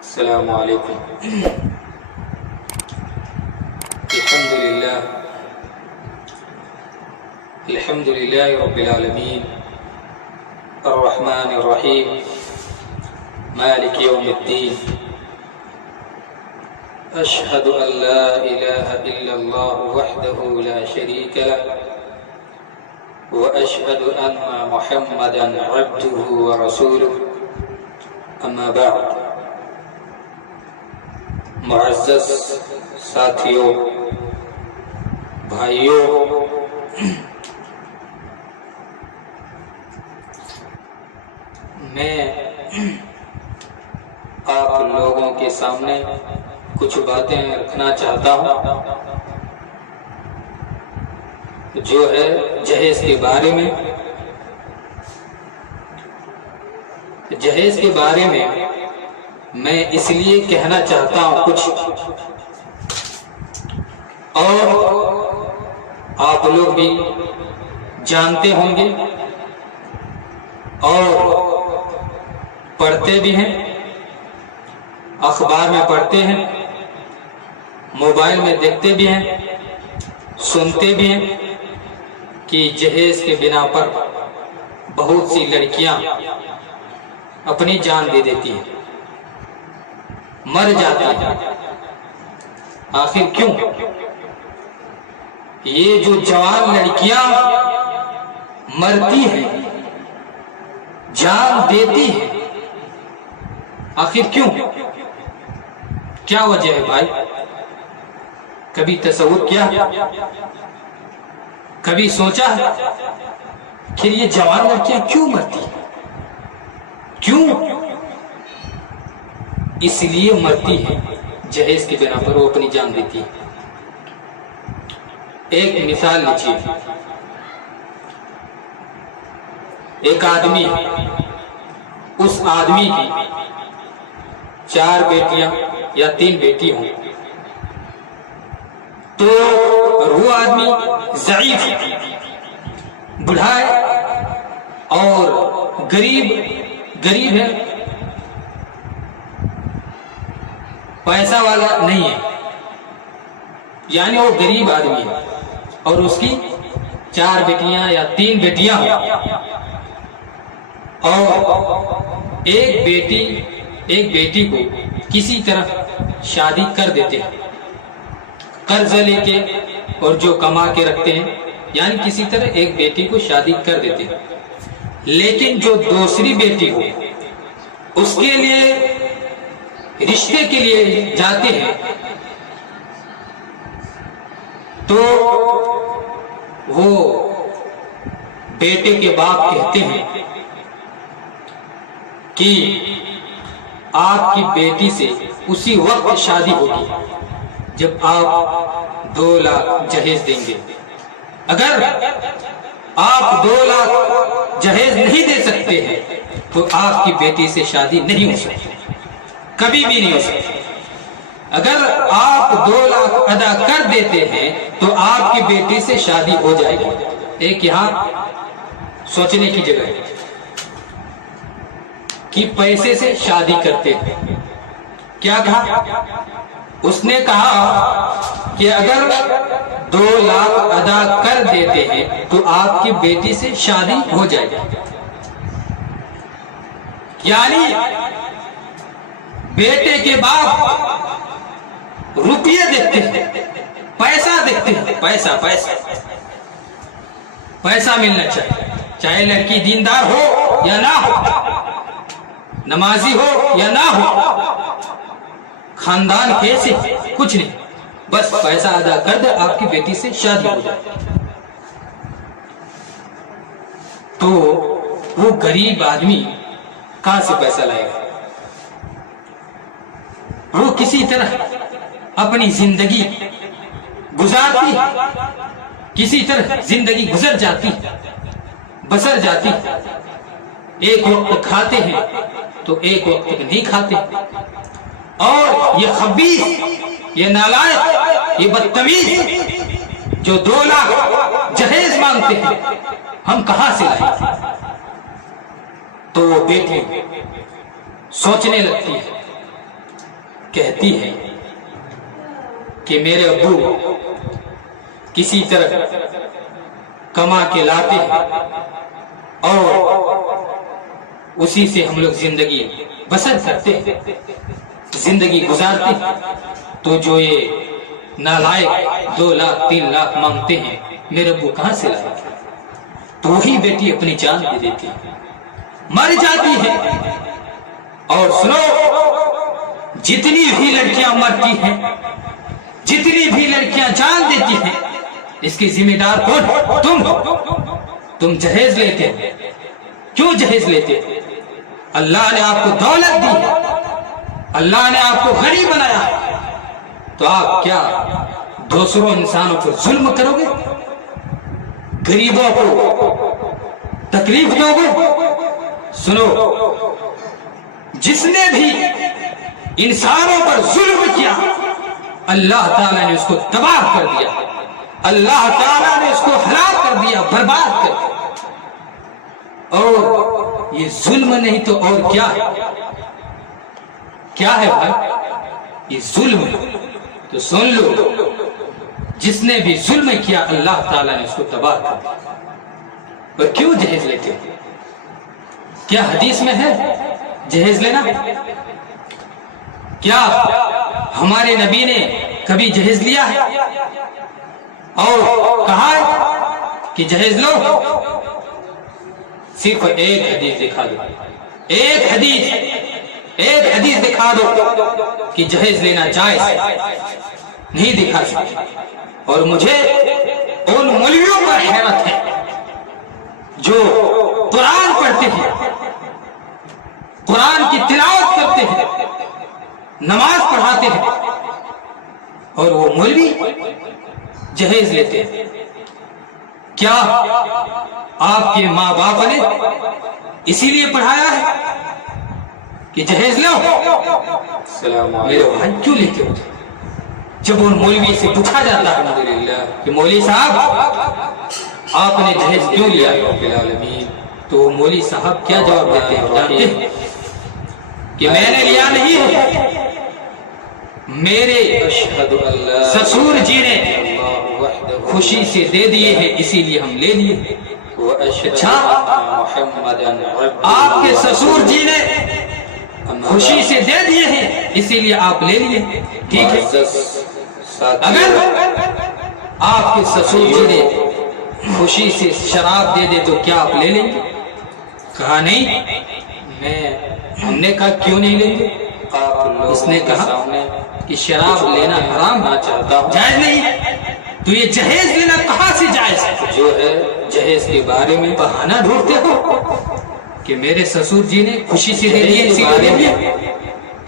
السلام علیکم۔ الحمد للہ رب العالمین الرحمن الرحیم مالک یوم الدین، اشہد ان لا الہ الا اللہ وحدہ لا شریک لہ واشہد ان محمدا عبدہ ورسولہ، اما بعد۔ معزز ساتھیوں، بھائیوں، میں آپ لوگوں کے سامنے کچھ باتیں رکھنا چاہتا ہوں جو ہے جہیز کے بارے میں۔ جہیز کے بارے میں اس لیے کہنا چاہتا ہوں کچھ، اور آپ لوگ بھی جانتے ہوں گے اور پڑھتے بھی ہیں، اخبار میں پڑھتے ہیں، موبائل میں دیکھتے بھی ہیں، سنتے بھی ہیں کہ جہیز کے بنا پر بہت سی لڑکیاں اپنی جان دے دیتی ہیں، مر جاتی ہیں۔ آخر کیوں؟ یہ جو جوان لڑکیاں مرتی ہیں، جان دیتی ہیں، آخر کیوں؟ کیا وجہ ہے بھائی؟ کبھی تصور کیا؟ کبھی سوچا کہ یہ جوان لڑکیاں کیوں مرتی ہیں؟ کیوں؟ اس لیے مرتی ہے جہیز کے بنا پر وہ اپنی جان دیتی ہے۔ ایک مثال لیجیے، ایک آدمی، اس آدمی کی 4 بیٹیاں یا 3 بیٹی ہوں، تو وہ آدمی ضعیف، بوڑھا ہے اور غریب ہے، پیسہ والا نہیں ہے، یعنی وہ غریب آدمی ہے اور اس کی 4 بیٹیاں یا 3 بیٹیاں ہیں، اور ایک بیٹی کو کسی طرح شادی کر دیتے ہیں، قرض لے کے اور جو کما کے رکھتے ہیں، یعنی کسی طرح ایک بیٹی کو شادی کر دیتے ہیں۔ لیکن جو دوسری بیٹی ہو، اس کے لیے رشتے کے لیے جاتے ہیں تو وہ بیٹے کے باپ کہتے ہیں کہ آپ کی بیٹی سے اسی وقت شادی ہوگی جب آپ 2 لاکھ جہیز دیں گے۔ اگر آپ 2 لاکھ جہیز نہیں دے سکتے ہیں تو آپ کی بیٹی سے شادی نہیں ہو سکتی، کبھی بھی نہیں ہو سکتی۔ اگر آپ 2 لاکھ ادا کر دیتے ہیں تو آپ کی بیٹی سے شادی ہو جائے گی۔ ایک یہاں سوچنے کی جگہ ہے کہ پیسے سے شادی کرتے ہیں۔ کیا کہا؟ اس نے کہا کہ اگر 2 لاکھ ادا کر دیتے ہیں تو آپ کی بیٹی سے شادی ہو جائے گی، یعنی بیٹے کے باپ روپیے دیکھتے ہیں، پیسہ دیکھتے ہیں، پیسہ ملنا چاہیے، چاہے لڑکی دیندار ہو یا نہ ہو، نمازی ہو یا نہ ہو، خاندان کیسے، کچھ نہیں، بس پیسہ ادا کر دے، آپ کی بیٹی سے شادی ہو جائے۔ تو وہ غریب آدمی کہاں سے پیسہ لائے گا؟ وہ کسی طرح اپنی زندگی گزارتی، کسی طرح زندگی گزر جاتی، بسر جاتی۔ ایک وقت کھاتے ہیں تو ایک وقت نہیں کھاتے، اور یہ خبیث، یہ نالائق، یہ بدتمیز جو 2 لاکھ جہیز مانگتے ہیں، ہم کہاں سے لائیں؟ تو وہ بیٹی سوچنے لگتی ہے، کہتی ہے کہ میرے ابو کسی طرح کما کے لاتے ہیں اور اسی سے ہم لوگ زندگی بسر کرتے ہیں، زندگی گزارتے ہیں، تو جو یہ نالائق 2 لاکھ 3 لاکھ مانگتے ہیں میرے ابو کہاں سے لائے؟ تو وہی بیٹی اپنی جان دے دیتی ہے، مر جاتی ہے۔ اور سنو، جتنی بھی لڑکیاں مرتی ہیں، جتنی بھی لڑکیاں جان دیتی ہیں، اس کی ذمہ دار کون؟ تم جہیز لیتے ہیں۔ کیوں جہیز لیتے؟ اللہ نے آپ کو دولت دی، اللہ نے آپ کو غنی بنایا، تو آپ کیا دوسروں انسانوں پر ظلم کرو گے؟ غریبوں کو تکلیف دو گے؟ سنو، جس نے بھی انسانوں پر ظلم کیا اللہ تعالیٰ نے اس کو تباہ کر دیا، اللہ تعالیٰ نے اس کو ہلاک کر دیا، برباد کر دیا۔ اور یہ ظلم نہیں تو اور کیا ہے؟ کیا ہے بھائی؟ یہ ظلم ہے۔ تو سن لو، جس نے بھی ظلم کیا اللہ تعالیٰ نے اس کو تباہ کر دیا۔ اور کیوں جہیز لیتے ہیں؟ کیا حدیث میں ہے جہیز لینا؟ کیا ہمارے نبی نے کبھی جہیز لیا ہے اور کہا ہے کہ جہیز لو؟ صرف ایک حدیث دکھا دو، ایک حدیث دکھا دو کہ جہیز لینا جائز نہیں دکھا سکتے۔ اور مجھے ان مولویوں پر حیرت ہے جو قرآن پڑھتے ہیں، قرآن کی تلاوت کرتے ہیں، نماز پڑھاتے ہیں، اور وہ مولوی جہیز لیتے ہیں۔ کیا آپ کے ماں باپ نے اسی لیے پڑھایا ہے کہ جہیز لو؟ میرے بھائی کیوں لیتے ہو؟ جب ان مولوی سے پوچھا جاتا ہے کہ مولوی صاحب آپ نے جہیز کیوں لیا، تو مولوی صاحب کیا جواب دیتے ہیں جانتے ہیں؟ کہ میں نے لیا نہیں ہے، میرے سسور جی نے خوشی سے دے دیے ہیں اسی لیے ہم لے لیے۔ اچھا، آپ کے سسور جی نے خوشی سے دے دیے ہیں اسی لیے آپ لے لیے، ٹھیک ہے۔ اگر آپ کے سسور جی نے خوشی سے شراب دے دے تو کیا آپ لے لیں گے؟ کہا نہیں۔ ہم نے کہا کیوں نہیں لیں گے؟ اس نے کہا کہ شراب لینا حرام جائز نہیں ہے، تو یہ جہیز لینا کہاں سے جائز ہے؟ جو ہے جہیز کے بارے میں بہانہ ڈھونڈتے ہو کہ میرے سسور جی نے خوشی سے دے دیے اسی لیے دے دیے،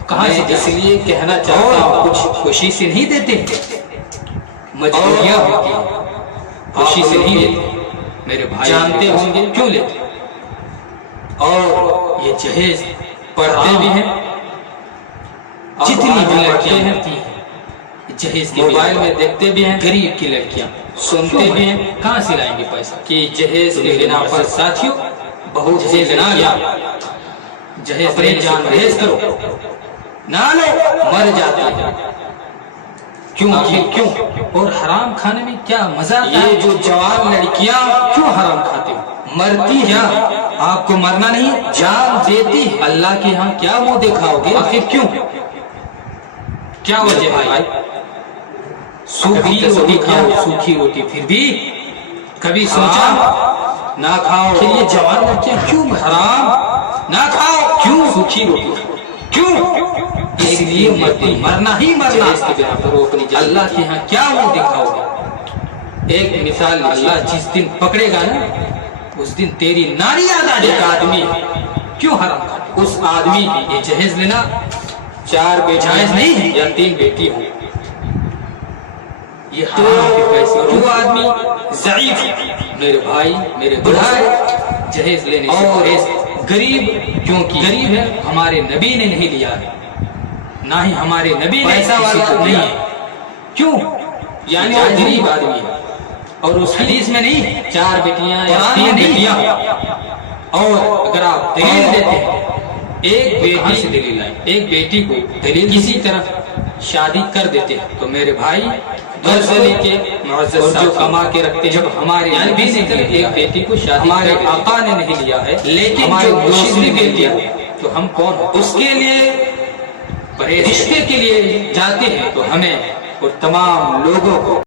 کہاں سے؟ اس لیے کہنا چاہتا ہوں کچھ خوشی سے نہیں دیتے، مجبوریاں ہوتی ہیں، خوشی سے نہیں دیتے۔ میرے بھائی جانتے ہوں گے کیوں لیتے؟ اور یہ جہیز پڑھتے بھی ہیں، جتنی بھی لڑکیاں ہوتی ہیں جہیز کے موبائل میں دیکھتے بھی ہیں، غریب کی لڑکیاں سنتے بھی ہیں، کہاں سے لائیں گے پیسہ؟ کہ جہیز کے بنا پر ساتھیوں بہت جہیز نہ لیا، جہیز اپنے جان جہیز کرو، نہ لو مر جاتے ہیں۔ کیوں؟ اور حرام کھانے میں کیا مزہ آتا ہے؟ یہ جو جوان لڑکیاں کیوں حرام کھاتے ہیں؟ مرتی ہیں، آپ کو مرنا نہیں، جان دیتی ہے، اللہ کے ہاں کیا منہ دکھاؤ گے؟ آخر کیوں؟ کیا وجہ ہے؟ سوکھی روٹی کھاؤ، سوکھی روٹی، پھر بھی کبھی سوچا نہ کھاؤ کہ یہ جوان لڑکیاں کیوں حرام نہ کھاؤ؟ کیوں سوکھی روٹی؟ کیوں؟ اس لیے مرنا ہی مرنا، اللہ کے ہاں کیا منہ دکھاؤ گے؟ ایک مثال، اللہ جس دن پکڑے گا نا اس دن تیری ناری یاد آ جائے۔ ایک آدمی کیوں حرام کھاتا؟ اس آدمی کی یہ جہیز لینا 4 بیٹی جائز نہیں ہے یا 3 بیٹی ہو، یہ حرام کے پیسے۔ جو آدمی ضعیف، میرے بھائی میرے بھائی، جہیز لینے سے پرہیز۔ غریب کیونکہ غریب ہے، ہمارے نبی نے نہیں لیا ہے، نہ ہی ہمارے نبی نے ایسا والا نہیں ہے۔ کیوں؟ یعنی وہ غریب آدمی ہے، اور اس حدیث میں نہیں 4 بیٹیاں یا 3 بیٹیاں۔ اور اگر آپ دلیل دیتے ہیں ایک بیٹی سے دلیل آئی، ایک بیٹی کو دلیل کسی طرح شادی کر دیتے ہیں تو میرے بھائی غزلی کے معزز جو کما کے رکھتے، جب ہمارے نبی نے ایک بیٹی کو شادی ہمارے آقا نے نہیں لیا ہے، لیکن جو دوسری بیٹی ہے تو ہم کون ہیں؟ اس کے لیے رشتے کے لیے جاتے ہیں تو ہمیں اور تمام لوگوں کو